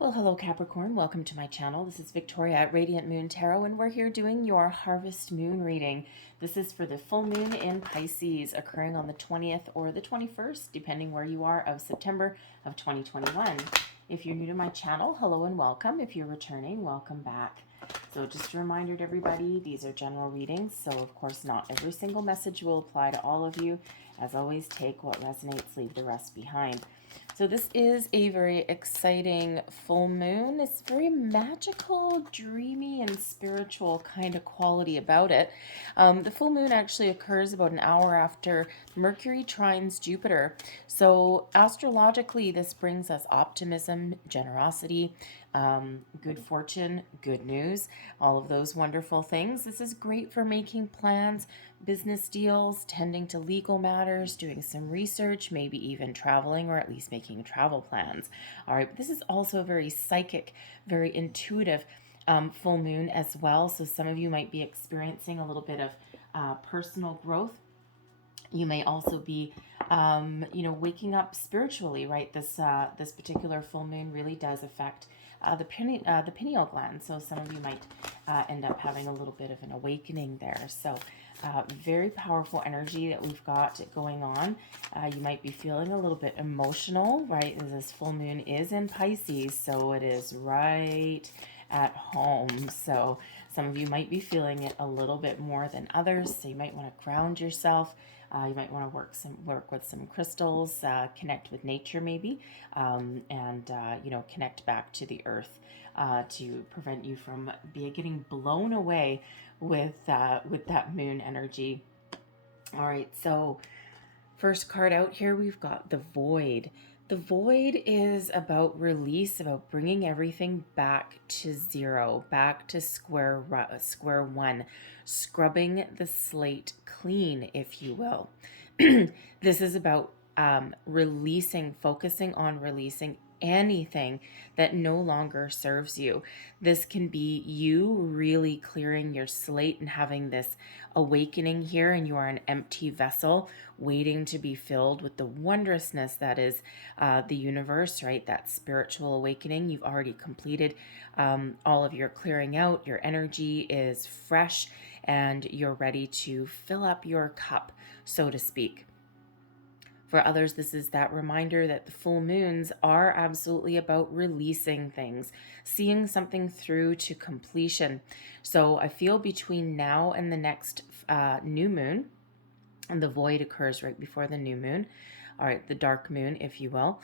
Well, hello Capricorn, welcome to my channel. This is Victoria at Radiant Moon Tarot, and we're here doing your Harvest Moon reading. This is for the full moon in Pisces, occurring on the 20th or the 21st, depending where you are, of September of 2021. If you're new to my channel, hello and welcome. If you're returning, welcome back. So just a reminder to everybody, these are general readings, so of course not every single message will apply to all of you. As always, take what resonates, leave the rest behind. So this is a very exciting full moon. It's very magical, dreamy, and spiritual kind of quality about it. The full moon actually occurs about an hour after Mercury trines Jupiter. So astrologically, this brings us optimism, generosity, good fortune, good news, all of those wonderful things. This is great for making plans, business deals, tending to legal matters, doing some research, maybe even traveling, or at least making travel plans. All right, but this is also a very psychic, very intuitive full moon as well. So some of you might be experiencing a little bit of personal growth. You may also be, waking up spiritually, right? This particular full moon really does affect the pineal gland. So some of you might end up having a little bit of an awakening there. So very powerful energy that we've got going on. You might be feeling a little bit emotional, right? As this full moon is in Pisces, so it is right at home. So some of you might be feeling it a little bit more than others. So you might want to ground yourself. You might want to work with some crystals, connect with nature maybe, and connect back to the earth to prevent you from getting blown away with that moon energy. All right, so first card out here, we've got the Void. The Void is about release, about bringing everything back to zero, back to square one, scrubbing the slate clean, if you will. This is about focusing on releasing anything that no longer serves you. This can be you really clearing your slate and having this awakening here, and you are an empty vessel waiting to be filled with the wondrousness that is the universe, right? That spiritual awakening. You've already completed all of your clearing out. Your energy is fresh and you're ready to fill up your cup, so to speak. For others, this is that reminder that the full moons are absolutely about releasing things, seeing something through to completion. So I feel between now and the next new moon, and the void occurs right before the new moon, all right, the dark moon, if you will.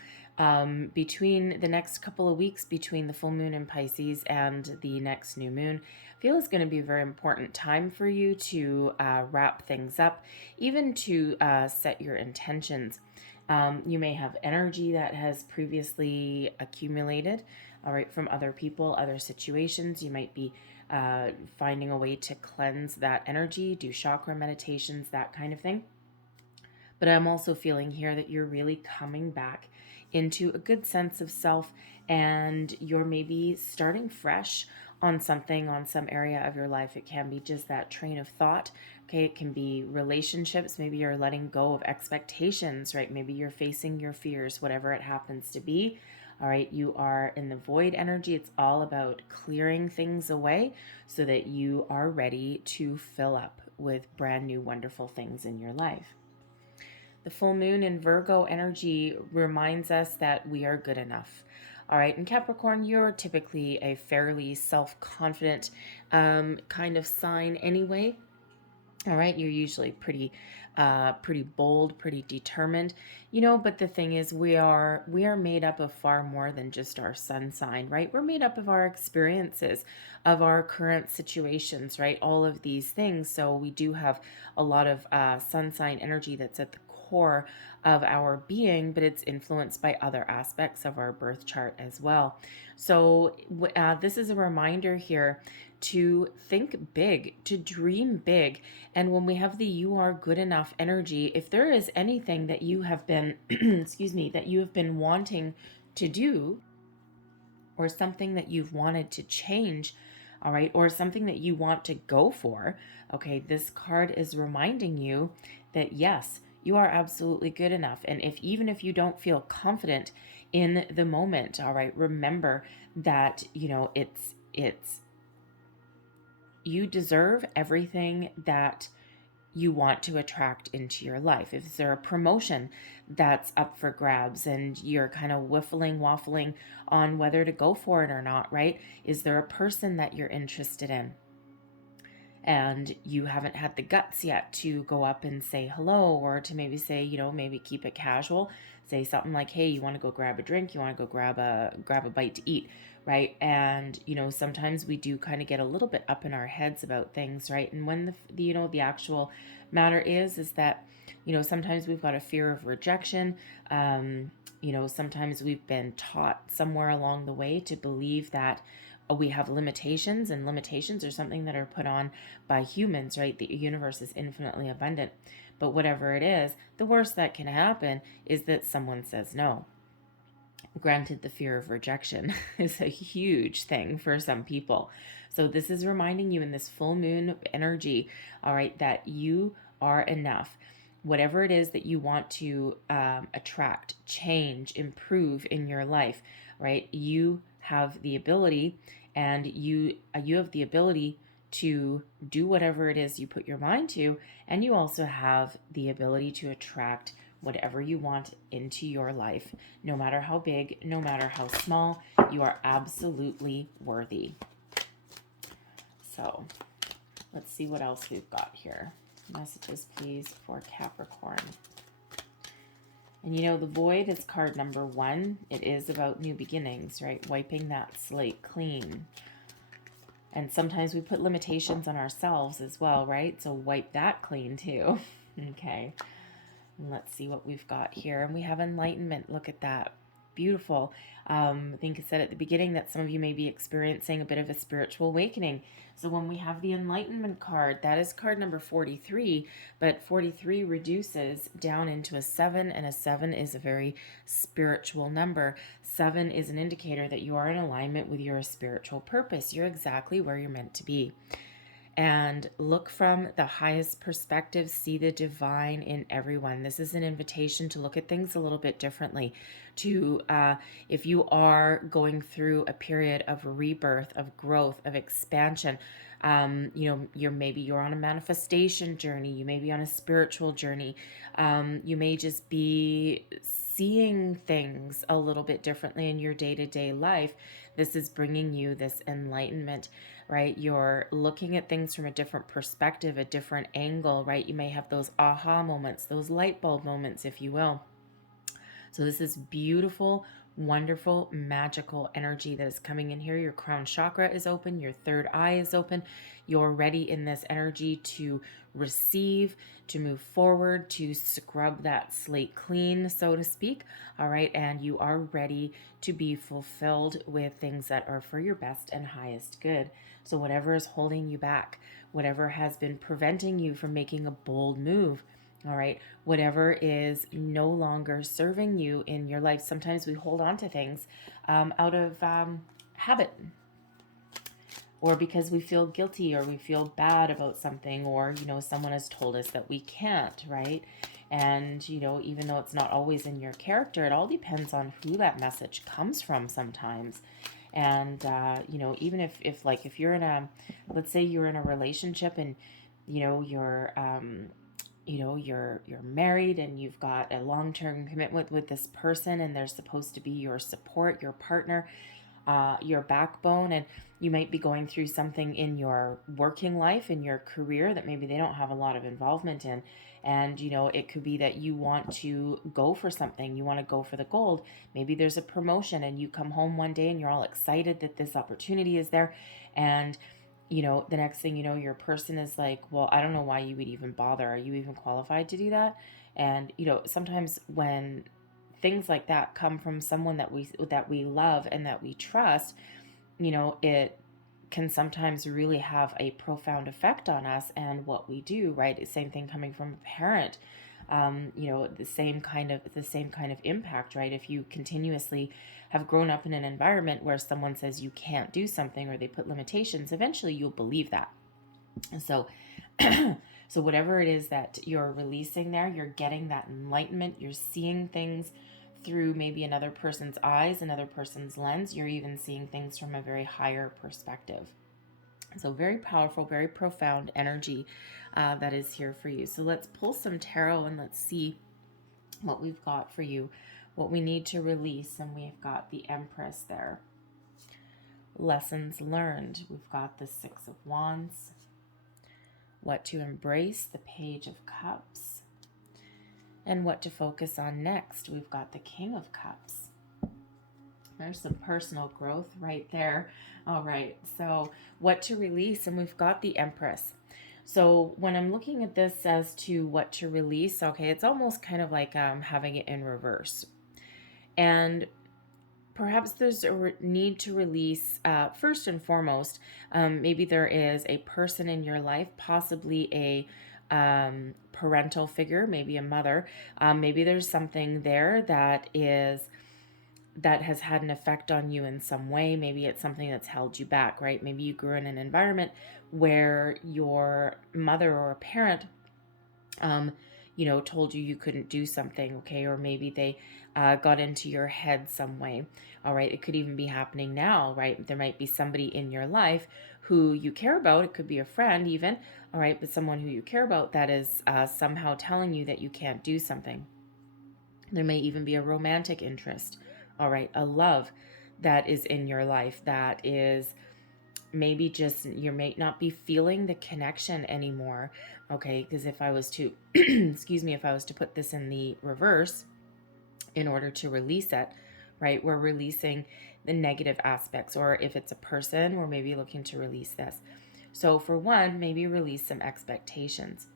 Between the next couple of weeks, between the full moon in Pisces and the next new moon, I feel it's going to be a very important time for you to wrap things up, even to set your intentions. You may have energy that has previously accumulated, all right, from other people, other situations. You might be finding a way to cleanse that energy, do chakra meditations, that kind of thing. But I'm also feeling here that you're really coming back into a good sense of self, and you're maybe starting fresh on something, on some area of your life. It can be just that train of thought. Okay, it can be relationships. Maybe you're letting go of expectations, right? Maybe you're facing your fears, whatever it happens to be. All right, you are in the void energy. It's all about clearing things away so that you are ready to fill up with brand new, wonderful things in your life. The full moon in Virgo energy reminds us that we are good enough. All right, in Capricorn, you're typically a fairly self-confident kind of sign anyway. All right, you're usually pretty bold, pretty determined, but the thing is we are made up of far more than just our sun sign, right? We're made up of our experiences, of our current situations, right? All of these things. So we do have a lot of sun sign energy that's at the core of our being, but it's influenced by other aspects of our birth chart as well. So this is a reminder here to think big, to dream big. And when we have the you are good enough energy, if there is anything that you have been, that you have been wanting to do, or something that you've wanted to change, all right, or something that you want to go for, okay, this card is reminding you that yes, you are absolutely good enough. And even if you don't feel confident in the moment. All right. Remember that, it's you deserve everything that you want to attract into your life. If there a promotion that's up for grabs and you're kind of waffling on whether to go for it or not, right? Is there a person that you're interested in and you haven't had the guts yet to go up and say hello, or to maybe say, maybe keep it casual, say something like, hey, you want to go grab a drink, you want to go grab a bite to eat, right? And sometimes we do kind of get a little bit up in our heads about things, right? And when the actual matter is that sometimes we've got a fear of rejection. Sometimes we've been taught somewhere along the way to believe that we have limitations, and limitations are something that are put on by humans, right? The universe is infinitely abundant. But whatever it is, the worst that can happen is that someone says no. Granted, the fear of rejection is a huge thing for some people. So this is reminding you in this full moon energy, all right, that you are enough. Whatever it is that you want to attract, change, improve in your life, right? You have the ability, and you have the ability to do whatever it is you put your mind to, and you also have the ability to attract whatever you want into your life. No matter how big, no matter how small, you are absolutely worthy. So let's see what else we've got here. Messages, please, for Capricorn. And the void is card number 1. It is about new beginnings, right? Wiping that slate clean. And sometimes we put limitations on ourselves as well, right? So wipe that clean too. Okay. And let's see what we've got here. And we have enlightenment. Look at that. Beautiful. I think I said at the beginning that some of you may be experiencing a bit of a spiritual awakening. So when we have the enlightenment card, that is card number 43, but 43 reduces down into a 7, and a 7 is a very spiritual number. 7 is an indicator that you are in alignment with your spiritual purpose. You're exactly where you're meant to be. And look from the highest perspective, see the divine in everyone. This is an invitation to look at things a little bit differently. To if you are going through a period of rebirth, of growth, of expansion, you're on a manifestation journey. You may be on a spiritual journey. You may just be seeing things a little bit differently in your day-to-day life. This is bringing you this enlightenment, right? You're looking at things from a different perspective, a different angle, right? You may have those aha moments, those light bulb moments, if you will. So this is beautiful, wonderful, magical energy that is coming in here. Your crown chakra is open. Your third eye is open. You're ready in this energy to receive, to move forward, to scrub that slate clean, so to speak. All right. And you are ready to be fulfilled with things that are for your best and highest good. So whatever is holding you back, whatever has been preventing you from making a bold move, all right, whatever is no longer serving you in your life. Sometimes we hold on to things out of habit, or because we feel guilty, or we feel bad about something, or, someone has told us that we can't, right? And, even though it's not always in your character, it all depends on who that message comes from sometimes. And, even if you're in let's say you're in a relationship, and, you're married, and you've got a long-term commitment with this person, and they're supposed to be your support, your partner, your backbone, and you might be going through something in your working life, in your career, that maybe they don't have a lot of involvement in. And, it could be that you want to go for something. You want to go for the gold. Maybe there's a promotion, and you come home one day and you're all excited that this opportunity is there. And, the next thing you know, your person is like, well, I don't know why you would even bother. Are you even qualified to do that? And, sometimes when things like that come from someone that we love and that we trust, it can sometimes really have a profound effect on us and what we do, right? Same thing coming from a parent. The same kind of impact, right? If you continuously have grown up in an environment where someone says you can't do something, or they put limitations, eventually you'll believe that. And so so whatever it is that you're releasing there, you're getting that enlightenment, you're seeing things through maybe another person's eyes, another person's lens. You're even seeing things from a very higher perspective. So very powerful, very profound energy that is here for you. So let's pull some tarot and let's see what we've got for you, what we need to release. And we've got the Empress there. Lessons learned. We've got the Six of Wands. What to embrace, the Page of Cups. And what to focus on next. We've got the King of Cups. There's some personal growth right there. All right, so what to release, and we've got the Empress. So when I'm looking at this as to what to release, okay, it's almost kind of like having it in reverse. And perhaps there's a need to release, first and foremost, maybe there is a person in your life, possibly a parental figure, maybe a mother. Maybe there's something there that has had an effect on you in some way. Maybe it's something that's held you back, right? Maybe you grew in an environment where your mother or a parent told you couldn't do something, okay? Or maybe they got into your head some way, all right? It could even be happening now, right? There might be somebody in your life who you care about. It could be a friend even, all right? But someone who you care about that is somehow telling you that you can't do something. There may even be a romantic interest, all right? A love that is in your life that is maybe just you may not be feeling the connection anymore, okay? Because if I was to excuse me, if I was to put this in the reverse in order to release it, right, we're releasing the negative aspects. Or if it's a person, we're maybe looking to release this. So for one, maybe release some expectations.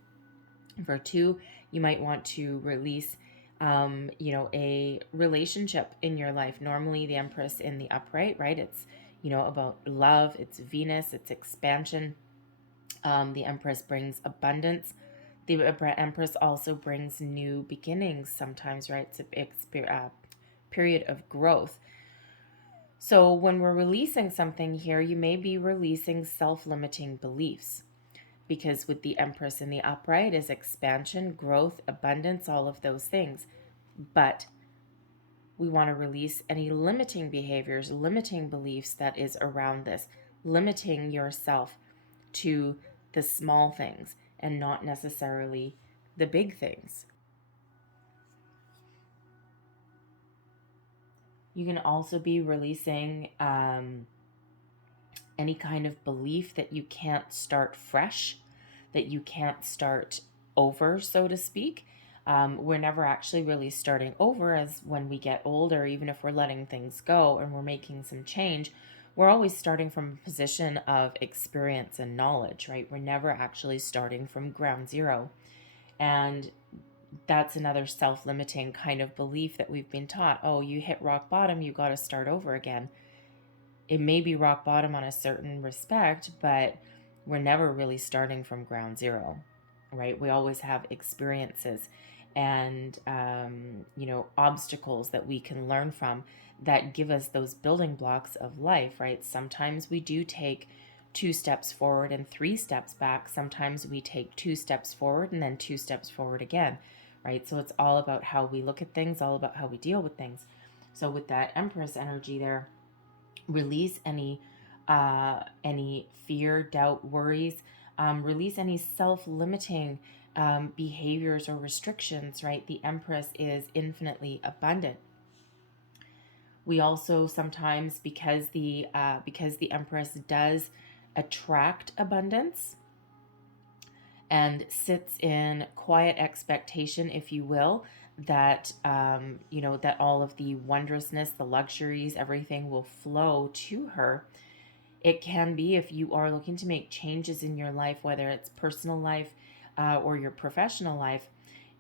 For two, you might want to release a relationship in your life. Normally the Empress in the upright, right, it's about love, it's Venus, it's expansion. The Empress brings abundance. The Empress also brings new beginnings sometimes, right? It's a period of growth. So when we're releasing something here, you may be releasing self-limiting beliefs, because with the Empress in the upright is expansion, growth, abundance, all of those things. But we want to release any limiting behaviors, limiting beliefs that is around this, limiting yourself to the small things and not necessarily the big things. You can also be releasing any kind of belief that you can't start fresh, that you can't start over, so to speak. We're never actually really starting over, as when we get older, even if we're letting things go and we're making some change, we're always starting from a position of experience and knowledge, right? We're never actually starting from ground zero. And that's another self-limiting kind of belief that we've been taught. Oh, you hit rock bottom, you got to start over again. It may be rock bottom on a certain respect, but we're never really starting from ground zero, right? We always have experiences and obstacles that we can learn from that give us those building blocks of life, right? Sometimes we do take 2 steps forward and 3 steps back. Sometimes we take 2 steps forward and then 2 steps forward again, right? So it's all about how we look at things, all about how we deal with things. So with that Empress energy there, release any fear, doubt, worries, release any self-limiting behaviors or restrictions, right? The Empress is infinitely abundant. We also sometimes, because the Empress does attract abundance and sits in quiet expectation, if you will, that that all of the wondrousness, the luxuries, everything will flow to her. It can be, if you are looking to make changes in your life, whether it's personal life or your professional life,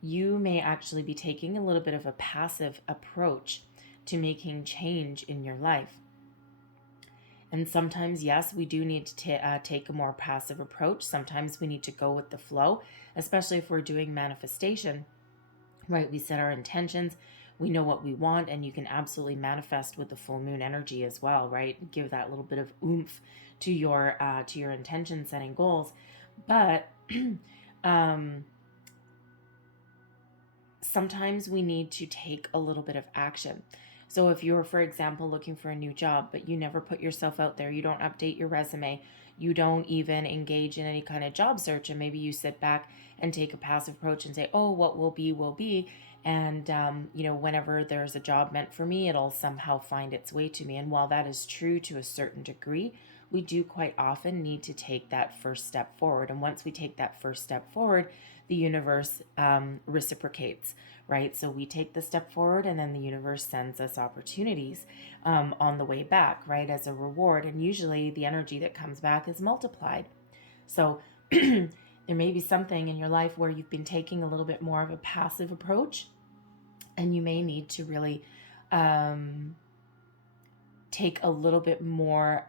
you may actually be taking a little bit of a passive approach to making change in your life. And sometimes, yes, we do need to take a more passive approach. Sometimes we need to go with the flow, especially if we're doing manifestation, right? We set our intentions, we know what we want, and you can absolutely manifest with the full moon energy as well, right? Give that little bit of oomph to your intention setting goals. But sometimes we need to take a little bit of action. So if you're, for example, looking for a new job, but you never put yourself out there, you don't update your resume, you don't even engage in any kind of job search, and maybe you sit back and take a passive approach and say, oh, what will be, will be. And, whenever there's a job meant for me, it'll somehow find its way to me. And while that is true to a certain degree, we do quite often need to take that first step forward. And once we take that first step forward, the universe reciprocates, right? So we take the step forward, and then the universe sends us opportunities on the way back, right, as a reward. And usually the energy that comes back is multiplied. So there may be something in your life where you've been taking a little bit more of a passive approach, and you may need to really take a little bit more,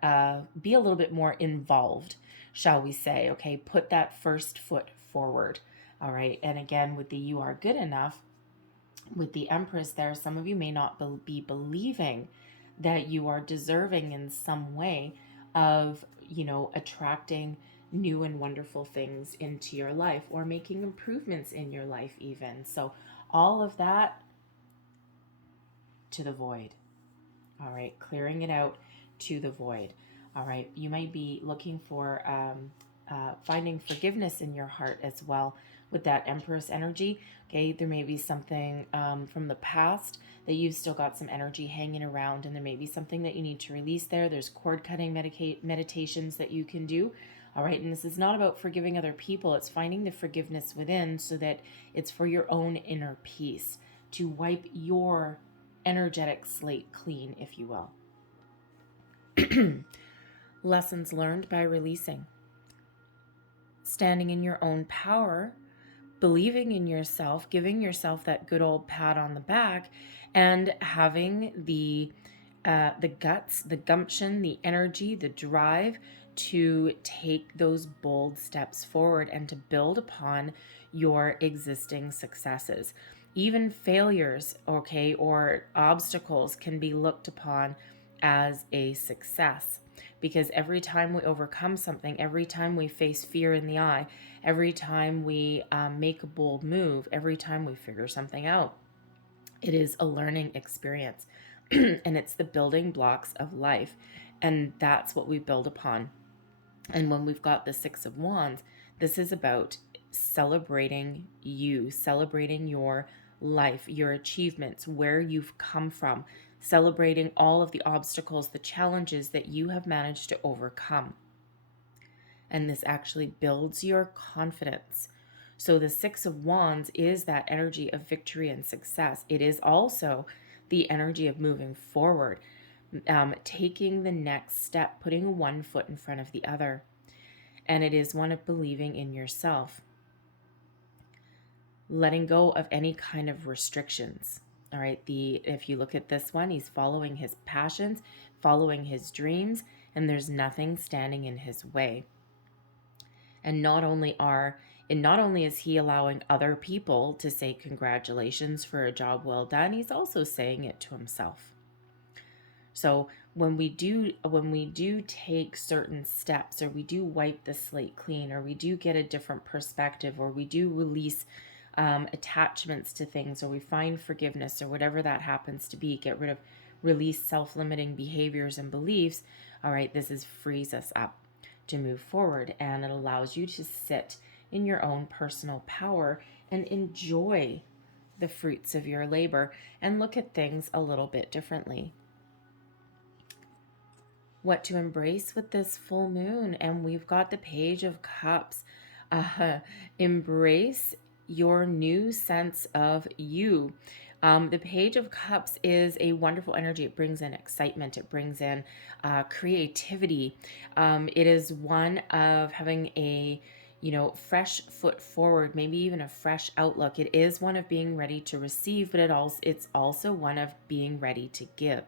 be a little bit more involved, shall we say. Okay, put that first foot forward. All right. And again, with the you are good enough, with the Empress there, some of you may not be believing that you are deserving in some way of, attracting new and wonderful things into your life, or making improvements in your life even. So all of that to the void. All right, clearing it out to the void. All right, you might be looking for finding forgiveness in your heart as well with that Empress energy. Okay, there may be something from the past that you've still got some energy hanging around, and there may be something that you need to release there. There's cord cutting meditations that you can do. All right, and this is not about forgiving other people. It's finding the forgiveness within so that it's for your own inner peace, to wipe your energetic slate clean, if you will. Lessons learned by releasing. Standing in your own power, believing in yourself, giving yourself that good old pat on the back, and having the guts, the gumption, the energy, the drive to take those bold steps forward and to build upon your existing successes. Even failures, okay, or obstacles can be looked upon as a success, because every time we overcome something, every time we face fear in the eye, every time we make a bold move, every time we figure something out, it is a learning experience. And it's the building blocks of life, and that's what we build upon. And when we've got the Six of Wands, this is about celebrating you, celebrating your life, your achievements, where you've come from, celebrating all of the obstacles, the challenges that you have managed to overcome. And this actually builds your confidence. So the Six of Wands is that energy of victory and success. It is also the energy of moving forward, taking the next step, putting one foot in front of the other. And it is one of believing in yourself. Letting go of any kind of restrictions. All right, if you look at this one, he's following his passions, following his dreams, and there's nothing standing in his way. And not only is he allowing other people to say congratulations for a job well done, he's also saying it to himself. So when we do take certain steps, or we do wipe the slate clean, or we do get a different perspective, or we do release attachments to things, or we find forgiveness, or whatever that happens to be, release self-limiting behaviors and beliefs, all right, this frees us up to move forward, and it allows you to sit in your own personal power and enjoy the fruits of your labor and look at things a little bit differently. What to embrace with this full moon, and we've got the Page of Cups. Embrace your new sense of you. The Page of Cups is a wonderful energy. It brings in excitement. It brings in creativity. It is one of having a fresh foot forward, maybe even a fresh outlook. It is one of being ready to receive, but it's also one of being ready to give.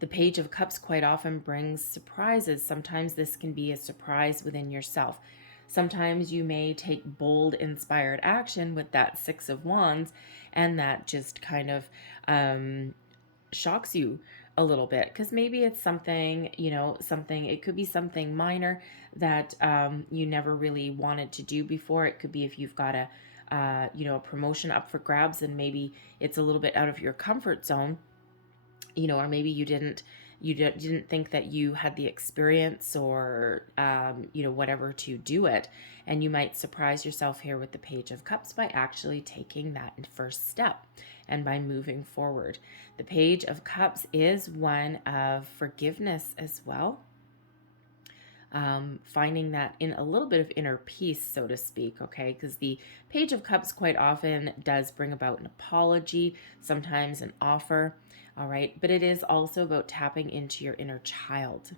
The Page of Cups quite often brings surprises. Sometimes this can be a surprise within yourself. Sometimes you may take bold, inspired action with that Six of Wands, and that just kind of shocks you a little bit, because maybe it's something, it could be something minor that you never really wanted to do before. It could be if you've got a promotion up for grabs, and maybe it's a little bit out of your comfort zone, or maybe you didn't think that you had the experience or whatever to do it, and you might surprise yourself here with the Page of Cups by actually taking that first step and by moving forward. The Page of Cups is one of forgiveness as well. Finding that in a little bit of inner peace, so to speak, okay? Because the Page of Cups quite often does bring about an apology, sometimes an offer, all right? But it is also about tapping into your inner child.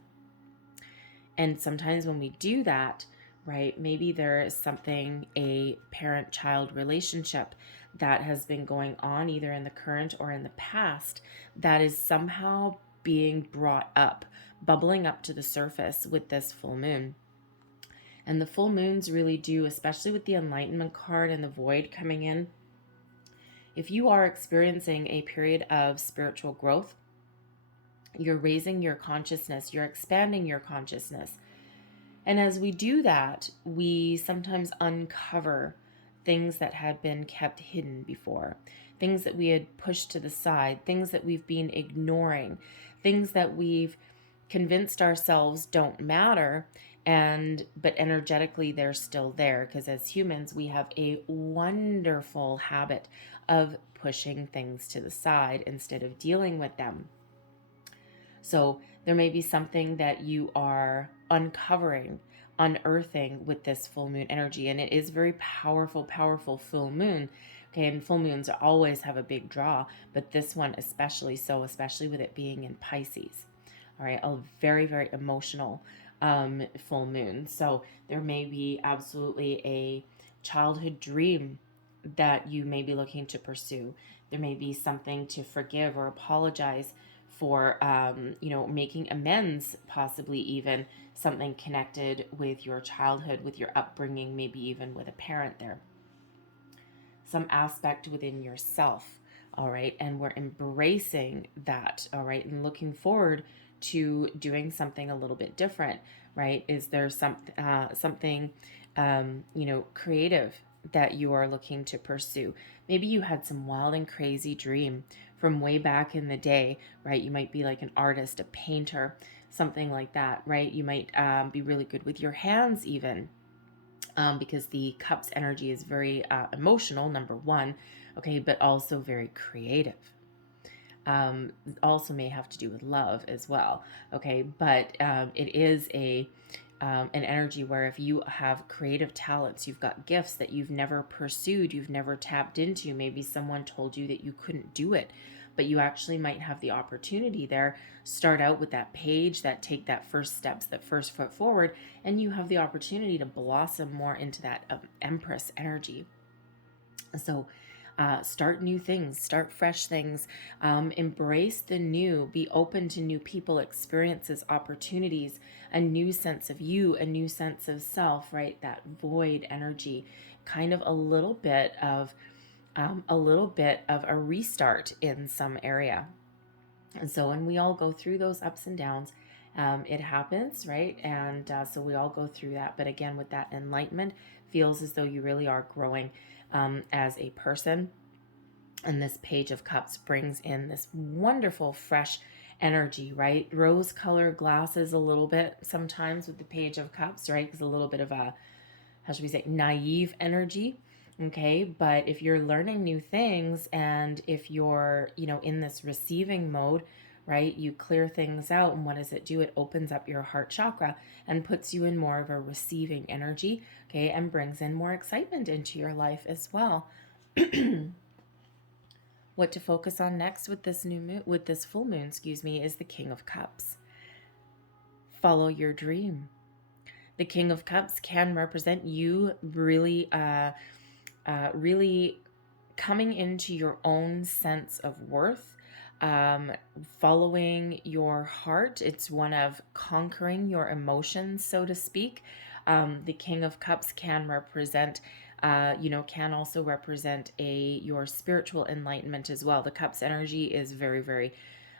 And sometimes when we do that, right, maybe there is something, a parent-child relationship that has been going on either in the current or in the past that is somehow being brought up, bubbling up to the surface with this full moon. And the full moons really do, especially with the Enlightenment card and the Void coming in, if you are experiencing a period of spiritual growth, you're raising your consciousness, you're expanding your consciousness. And as we do that, we sometimes uncover things that had been kept hidden before, things that we had pushed to the side, things that we've been ignoring, things that we've convinced ourselves don't matter, but energetically they're still there, because as humans we have a wonderful habit of pushing things to the side instead of dealing with them. So there may be something that you are uncovering, unearthing with this full moon energy, and it is very powerful full moon. Okay, and full moons always have a big draw, but this one especially so, especially with it being in Pisces. All right, a very, very emotional full moon. So there may be absolutely a childhood dream that you may be looking to pursue. There may be something to forgive or apologize for, making amends, possibly even something connected with your childhood, with your upbringing, maybe even with a parent there. Some aspect within yourself, all right? And we're embracing that, all right? And looking forward to doing something a little bit different, right? Is there something creative that you are looking to pursue? Maybe you had some wild and crazy dream from way back in the day, right? You might be like an artist, a painter, something like that, right? You might be really good with your hands even, because the Cups energy is very emotional, number one, okay, but also very creative. Also may have to do with love as well, okay, but it is an energy where if you have creative talents, you've got gifts that you've never pursued, you've never tapped into, maybe someone told you that you couldn't do it, but you actually might have the opportunity there. Start out with that page, take that first steps, that first foot forward, and you have the opportunity to blossom more into that Empress energy. So start new things, start fresh things, embrace the new, be open to new people, experiences, opportunities, a new sense of you, a new sense of self, right? That Void energy, kind of a little bit of a restart in some area. And so when we all go through those ups and downs, it happens, right? And so we all go through that. But again, with that enlightenment, feels as though you really are growing as a person. And this Page of Cups brings in this wonderful, fresh energy, right? Rose-colored glasses a little bit sometimes with the Page of Cups, right? Because a little bit of a, how should we say, naive energy. Okay, but if you're learning new things and if you're, in this receiving mode, right, you clear things out, and what does it do? It opens up your heart chakra and puts you in more of a receiving energy, okay, and brings in more excitement into your life as well. What to focus on next with this full moon, is the King of Cups. Follow your dream. The King of Cups can represent you really coming into your own sense of worth, following your heart. It's one of conquering your emotions, so to speak. The King of Cups can represent, can also represent your spiritual enlightenment as well. The Cups energy is very, very,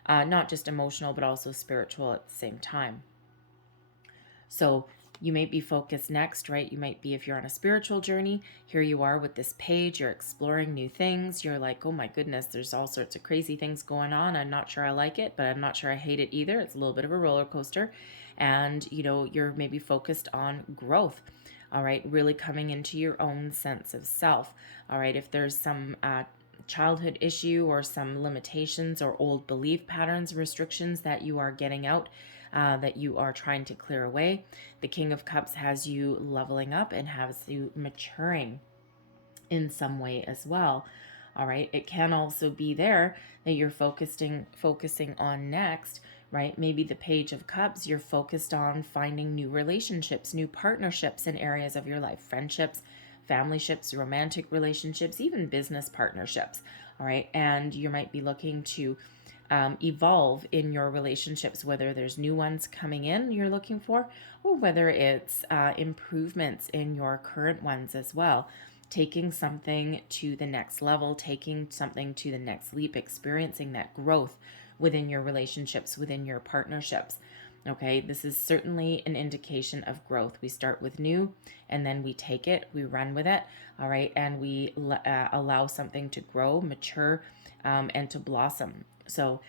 not just emotional, but also spiritual at the same time. So You may be focused next, right? You might be, if you're on a spiritual journey, here you are with this page, you're exploring new things. You're like, oh my goodness, there's all sorts of crazy things going on. I'm not sure I like it, but I'm not sure I hate it either. It's a little bit of a roller coaster. And, you know, you're maybe focused on growth. All right, really coming into your own sense of self. All right, if there's some childhood issue or some limitations or old belief patterns, restrictions that you are getting out, that you are trying to clear away, the King of Cups has you leveling up and has you maturing in some way as well. All right, it can also be there that you're focusing on next, right? Maybe the Page of Cups, you're focused on finding new relationships, new partnerships in areas of your life, friendships, family ships, romantic relationships, even business partnerships. All right, and you might be looking to evolve in your relationships, whether there's new ones coming in you're looking for, or whether it's improvements in your current ones as well. Taking something to the next level, taking something to the next leap, experiencing that growth within your relationships, within your partnerships. Okay, this is certainly an indication of growth. We start with new and then we take it, we run with it, all right, and we allow something to grow, mature, and to blossom. So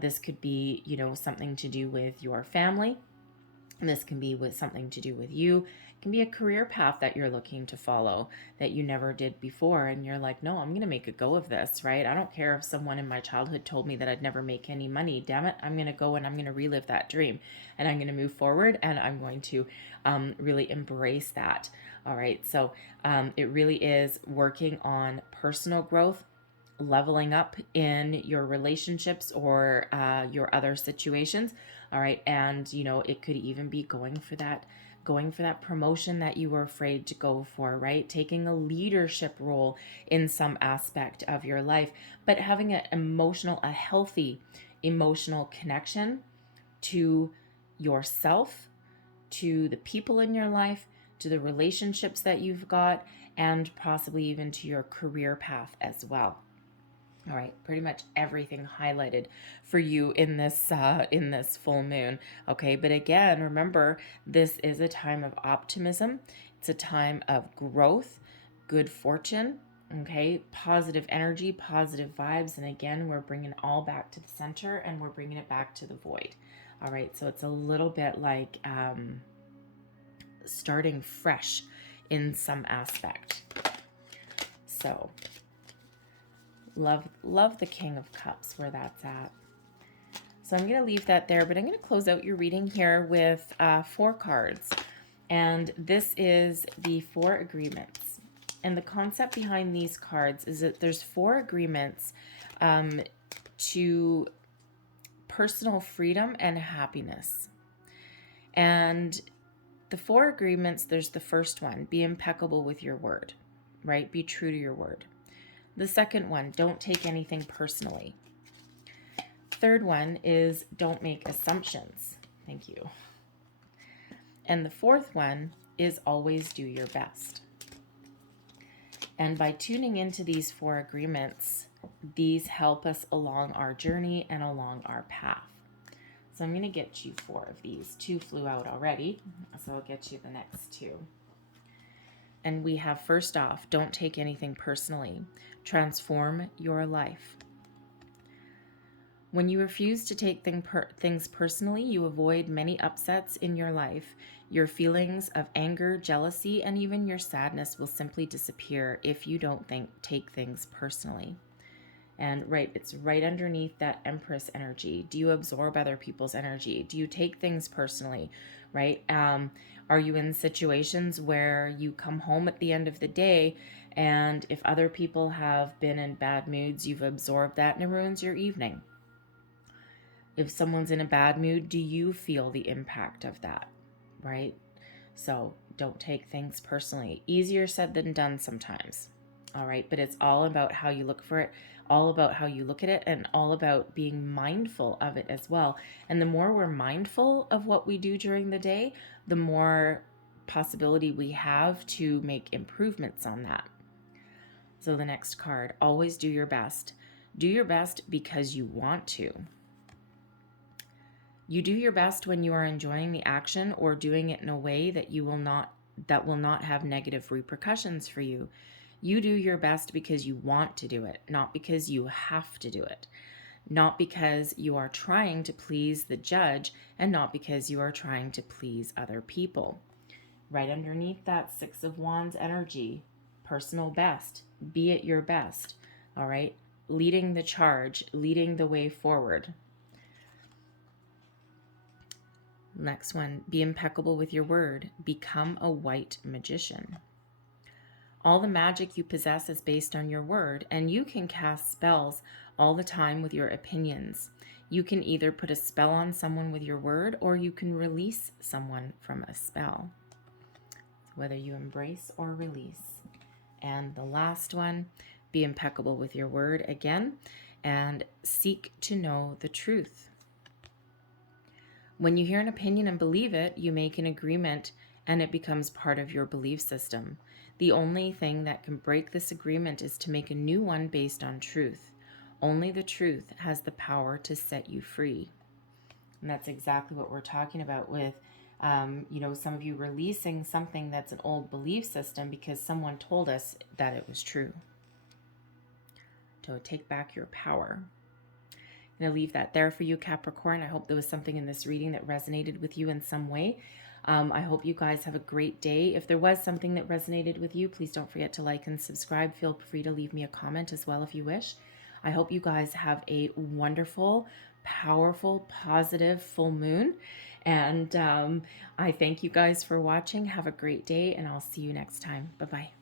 this could be, you know, something to do with your family. This can be with something to do with you. It can be a career path that you're looking to follow that you never did before. And you're like, no, I'm going to make a go of this, right? I don't care if someone in my childhood told me that I'd never make any money. Damn it. I'm going to go and I'm going to relive that dream. And I'm going to move forward and I'm going to really embrace that. All right. So it really is working on personal growth, leveling up in your relationships or your other situations. All right, and you know, it could even be going for that promotion that you were afraid to go for, right? Taking a leadership role in some aspect of your life, but having a healthy emotional connection to yourself, to the people in your life, to the relationships that you've got, and possibly even to your career path as well. All right, pretty much everything highlighted for you in this full moon. Okay, but again, remember, this is a time of optimism. It's a time of growth, good fortune, okay, positive energy, positive vibes. And again, we're bringing it all back to the center and we're bringing it back to the void. All right, so it's a little bit like starting fresh in some aspect. So love the King of Cups where that's at. So I'm going to leave that there, but I'm going to close out your reading here with 4 cards. And this is the 4 agreements. And the concept behind these cards is that there's 4 agreements to personal freedom and happiness. And the 4 agreements, there's the first one, be impeccable with your word, right? Be true to your word. The second one, don't take anything personally. Third one is don't make assumptions. Thank you. And the fourth one is always do your best. And by tuning into these 4 agreements, these help us along our journey and along our path. So I'm going to get you 4 of these. 2 flew out already, so I'll get you the next 2. And we have, first off, don't take anything personally. Transform your life. When you refuse to take things personally, you avoid many upsets in your life. Your feelings of anger, jealousy, and even your sadness will simply disappear if you don't take things personally. And it's right underneath that Empress energy. Do you absorb other people's energy? Do you take things personally, right? Are you in situations where you come home at the end of the day and if other people have been in bad moods, you've absorbed that and it ruins your evening? If someone's in a bad mood, do you feel the impact of that, right? So don't take things personally. Easier said than done sometimes. All right, but it's all about how you look for it, all about how you look at it, and all about being mindful of it as well. And the more we're mindful of what we do during the day, the more possibility we have to make improvements on that. So the next card, always do your best. Do your best because you want to. You do your best when you are enjoying the action or doing it in a way that will not have negative repercussions for you. You do your best because you want to do it, not because you have to do it. Not because you are trying to please the judge, and not because you are trying to please other people. Right underneath that Six of Wands energy, personal best, be at your best, all right? Leading the charge, leading the way forward. Next one, be impeccable with your word. Become a white magician. All the magic you possess is based on your word, and you can cast spells all the time with your opinions. You can either put a spell on someone with your word, or you can release someone from a spell. Whether you embrace or release. And the last one, be impeccable with your word again, and seek to know the truth. When you hear an opinion and believe it, you make an agreement and it becomes part of your belief system. The only thing that can break this agreement is to make a new one based on truth. Only the truth has the power to set you free. And that's exactly what we're talking about with, some of you releasing something that's an old belief system because someone told us that it was true. So take back your power. I'm going to leave that there for you, Capricorn. I hope there was something in this reading that resonated with you in some way. I hope you guys have a great day. If there was something that resonated with you, please don't forget to like and subscribe. Feel free to leave me a comment as well if you wish. I hope you guys have a wonderful, powerful, positive full moon. And I thank you guys for watching. Have a great day, and I'll see you next time. Bye-bye.